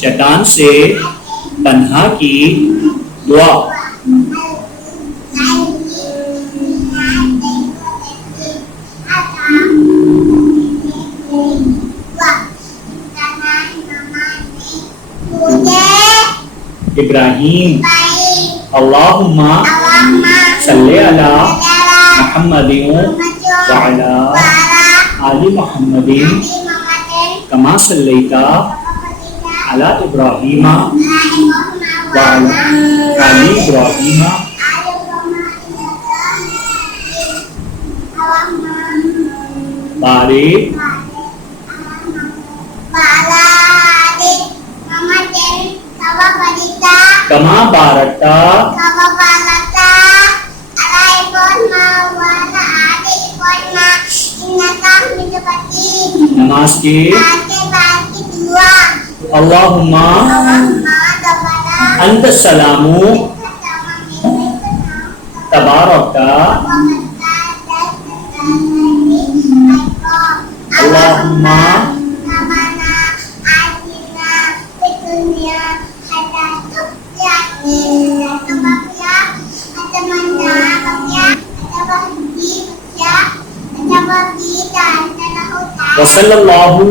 शैतान से पनाह की दुआ। इब्राहीम अल्लाहुम्मा सल्ली अला मुहम्मदिन व अला आलि मुहम्मदिन कमा सल्लैता अला इब्राहीम व अला आलि इब्राहीम बारिक कमा बारकता नमाज के अल्लाहुम्मा अंत सलामु तबारकता अल्लाहुम्मा वसल्लल्लाहु